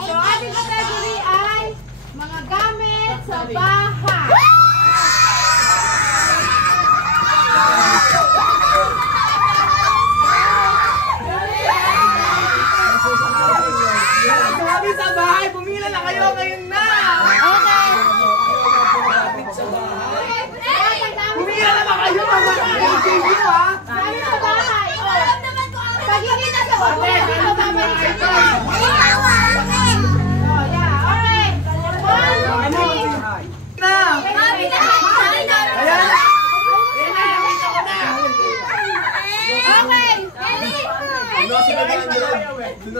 So, ating category ay mga gamit sa bahay. Gamit sa bahay, pumila na kayo ngayon na! Okay. Gamit sa bahay. Pumila na ba kayo, mga kayo, ha? Gamit sa bahay. Pagiging nasa bahay, dito babalik sa bahay. Oh, yeah, okay. 1, 2, 3. Na! Ayan!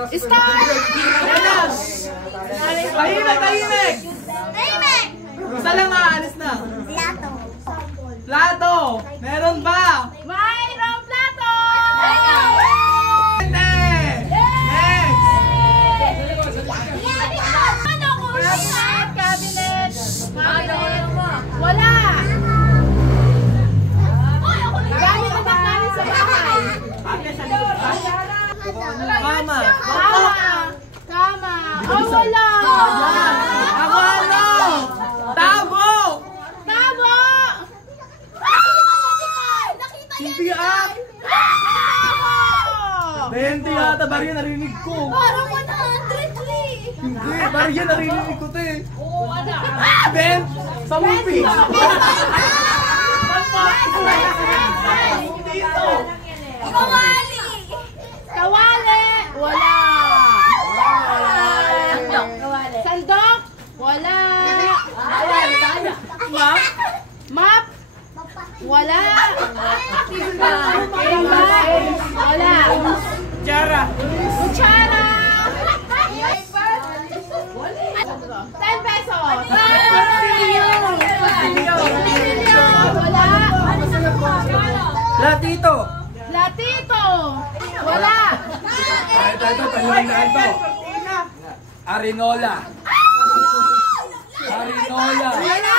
Okay. Start! Tahimik! Tahimik! Isa lang alis na. Plato! Meron ba? Mayroong plato! Cabinet! Wala! Gamit na namin sa bahay. Mama! Kama! Oh, wala! Ako ano? Tabo! Tabo! Hindi ah! 20 yata, barya narinig ko. Parang 100, Hindi, barya narinig ko te. Ben, sa movie. Dito. Kawali! Wala! Sandok? Wala! Map? Map? Wala! Wala! Jara. Kutsara! 10 pesos! Wala! Latito. Latito! Wala! Ito, panulinaan to. Arinola. Arinola. Wala!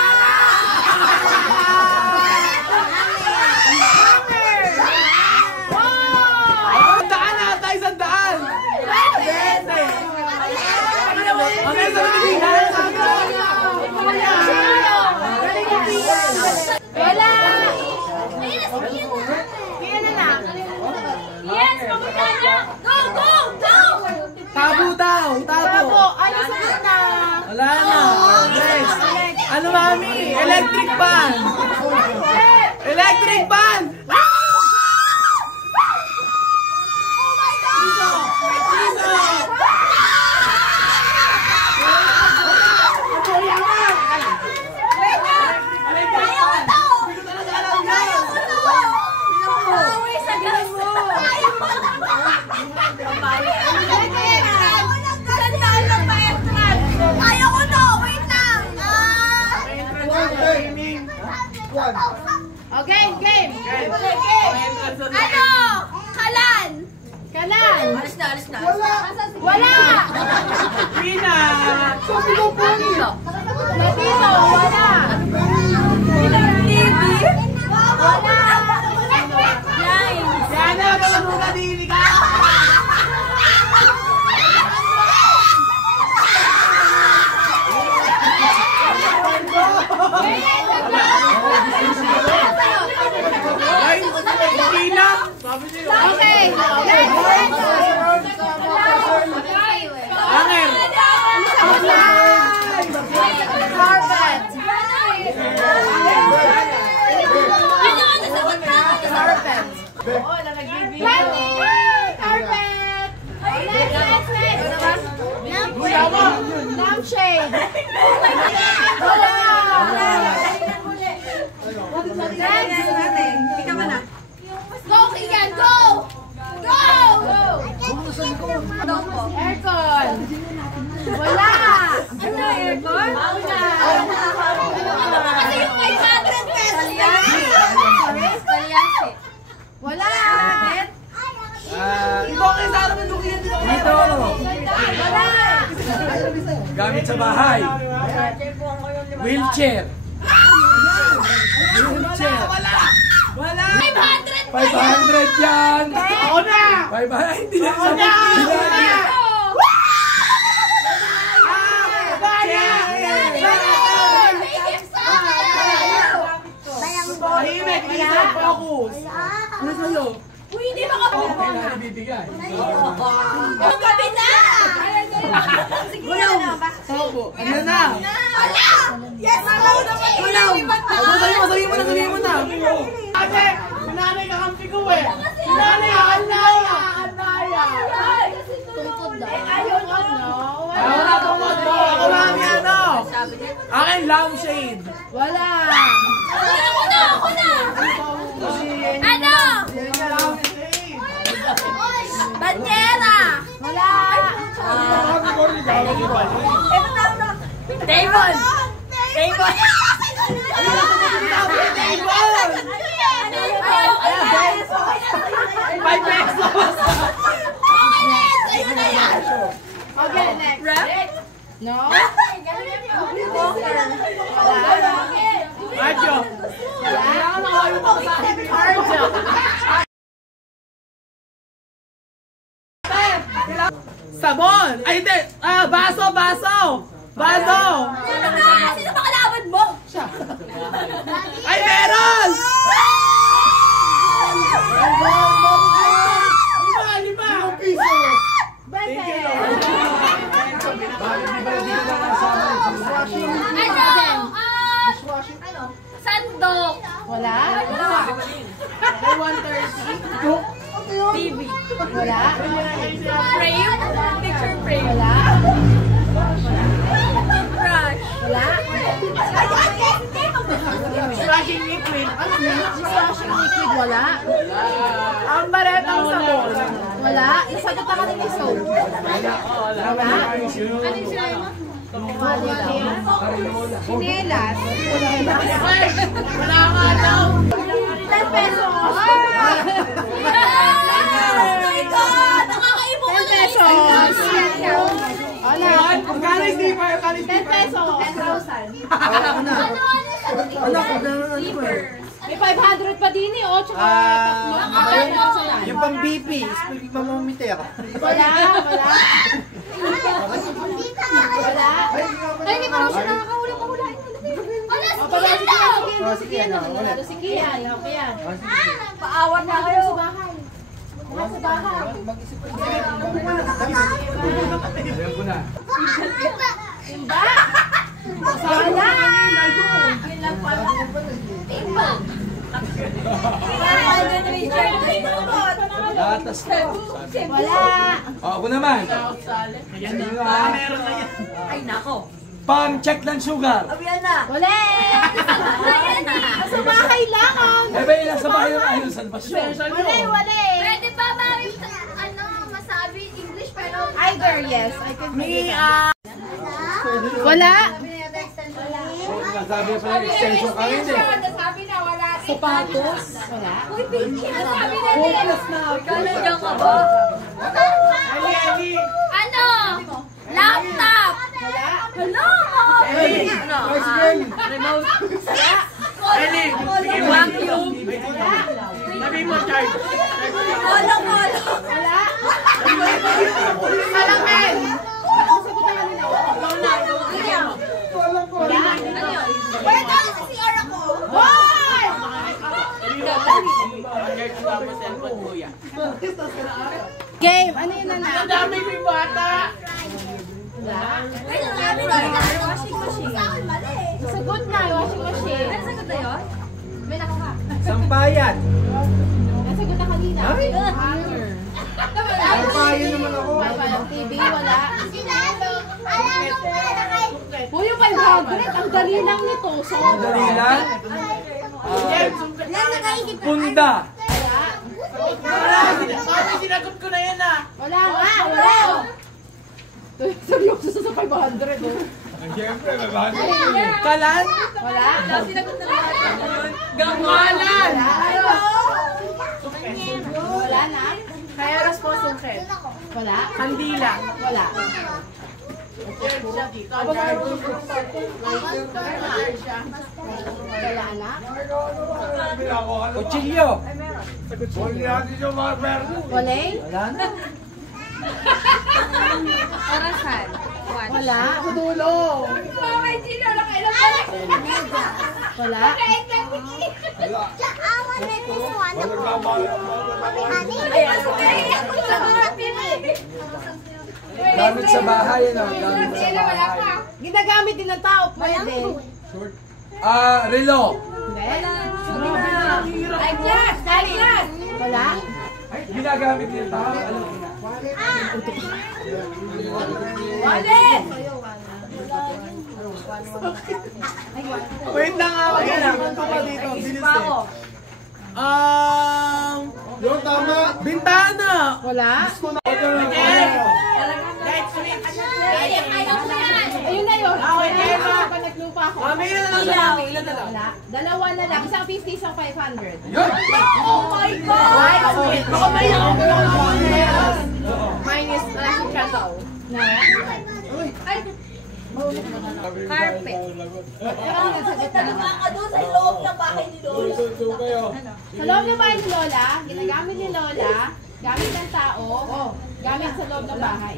Daan na tayo sa daan. Okay, sa matibigan. Wala! Kaya na. Yes, papunta na! Go, go, go! Tabo daw. Tabo! Tabo. Ano sagot na? Wala na. Yes. Ano mami? Electric fan. Electric fan. Okay, game! Ano? Kalan! Kalan! Alis na. Wala! Pina. Latino! Wala! TV! Wala! Yana, kalabunga dili ka. Pina. Okay! Angel. Carpet! Carpet! Carpet! Lampshade! Wala! Go, Kian! Go! Go! Aircon! Wala! Ano aircon? Wala! Kasi yung 500 pesos wala! Ito ang isa naman dukiyan dito. Dito. Wala! Gamit sa bahay. Wheelchair. Wheelchair. Wala. Wala. 500 500 yan. Ako na. 500. Hindi na. Ang gabi na! Sige na ba? Ano na? Ala! Yes! Sabihin mo na. Ate, sinanay kakampi ko eh. Sinanay, Anaya. Tungkod daw. Wala tungkod mo. Ako lang yan, no? Akin, lampshade. Wala. Ako na! Ano? Bandera! Wala! Table! Table! Five pesos. Okay, next. Rep? No? Macho. Sabon! Ay, hindi! Baso! Sino ba kalaban mo? Ay, meron! Lima! Thank you, Lord. Ano? Sandok. Wala? Ay, 130. TV. Wala? Frame? Picture frame. Wala? Brush. Wala? Washing liquid. Washing liquid. Wala? Ang baretang sabon. Wala? Isagot ako ng soap. Wala? Ano yung sinabi mo? Chinelas. Wala nga daw. 10 pesos. Oh my God! Nakakaimo ka na 10 pesos. Ano? Magkano yung slipper? 10 pesos. 10,000. May 500 pa din eh. 8 tsaka tatlo. Yung pang BP, mamamiter. Wala. Ay, hindi pa raw siya nakakahuli pa hulain. Wala, si Kian daw! Si Kian. Okay yan. Paawat na kayo sa bahay. Wala sa bahay. Timba! Wala! Timba! Gatas. Wala! Ako naman. Meron na yan. Ay, nako. Pang-check ng sugar. Wala! Sa bahay lang oh. Eh ba ilang sa bahay yung ayun sa basyon? Wala. Pwede ba masabi English pero Either, yes. I can Wala! Sabi pa yung extension ka rin eh. nasabi na wala. Sapatos? Wala. Uy, Pinky, nasabi na din. Nandiyan ka ba? Ali. Ano? Laptop. Wala. Hello? Remote? Wala. Ali. Sige, vacuum. Sabi mo, charge. Wala. Wala. Salamin! Sagot na kanina. Wala. Ano yun? Pwede sa CR ako. Hoy! Game! Ano yun na? Ang dami ko yung bata. Wala. Pwede namin washing machine. Sa akin mali. Sagot na, washing machine. Ano sagot na yun? May nakuha. Sampayan. Nasagot na kanina. Ay! Hanger. Sampayan naman ako. Walang TV, wala. Alam mo ba na kay... Uy, yung 500, ang dali lang nito. So, Dali lang. Lang nakaisip ka. Punda. Wala. Sabi, sinagot ko na yan ah. wala nga, wala. Seryoso sa 500, oh. Siyempre, Kalan? Wala. Sinagot na lahat. Gangwalan. Wala na. Kaya responsible head. Wala. Kandila. Wala. Wala na. Kutsilyo. Wala. Wala na. Orasan. Wala. Sa dulo. Okay, Gino, nakailan pa lang. Wala. Gamit sa bahay, ano? Gamit sa bahay. Ginagamit din ng tao. Pwede. Relo. Hindi. Eyeglass! Eyeglass! Wala. Ginagamit niya tao. Alam mo na. Wallet! Wait lang ako. Ito pa dito. Bilis eh. Yung tama. Bintana. Wala. Ayun na yun. Kapag naglupa ako. Ilan na lang. Ilan na lang. Wala. Dalawa na lang. Isang 50, isang 500. Yun! Oh my God! Baka may ako. Minus last kataw. Na? Carpet. Sa loob ng bahay ni Lola, ginagamit ni Lola, gamit ng tao, gamit sa loob ng bahay.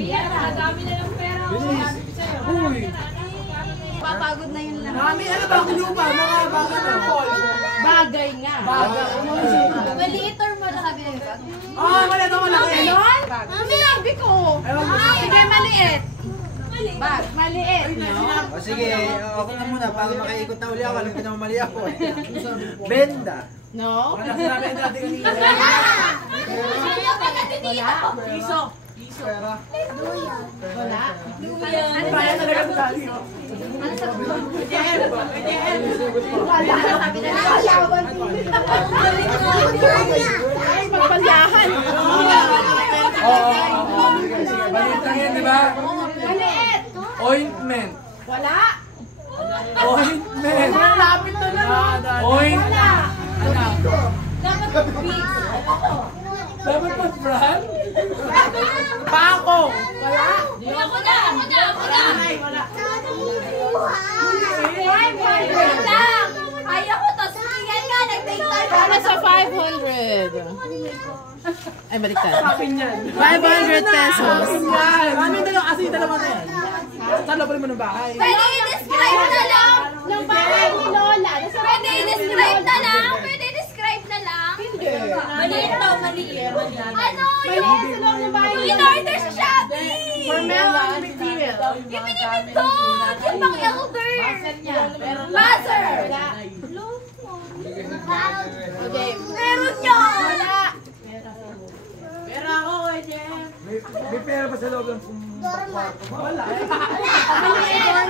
Yan, nakadami na ng pera. Papagod na yun lang. Mami, ano ba ang lupa? Mga bakit na? Bagay nga. Maliit or malaki? Wala na malaki. Ganon? Sinabi ko. Sige, maliit. Bag, maliit. O sige, ako na muna. Bago makaikot na uli ako, alam ko na mali ako. Benda. No? Ano sinabi natin kanina? Wala. Piso. Wala. Ano ba yan talaga sa tayo? Wala. Sabi na lang. Ay, magpalyahan. Sige, balita yan, di ba? Maliit. Ointment. Wala. Ointment. Malapit na lang. Ointment. Dapat big. Dapat pa brand? Pako. Wala. Ako na! Wala. 500 lang! Kaya ko to. Sige nga, nag-take time. Para sa 500. Ay, baliktad. Akin yan. 500 pesos. Mami, dalawa kasi dalawa na yan. Saan laban mo ng bahay? Pwede i-describe na lang. Ng bahay ni Lola. Pwede i-describe na lang. Pwede i-describe na lang. Maliit daw, maliit. Ano yung Maliit sa loob ng bahay ni Lola. in-order sa Shopee? For male and female. Yung minimit doon. Yung pang elder. Meron Mother. Wala. Okay. Meron yan. Wala. May pera pa sa loob ng kwarto. Wala. Maliit.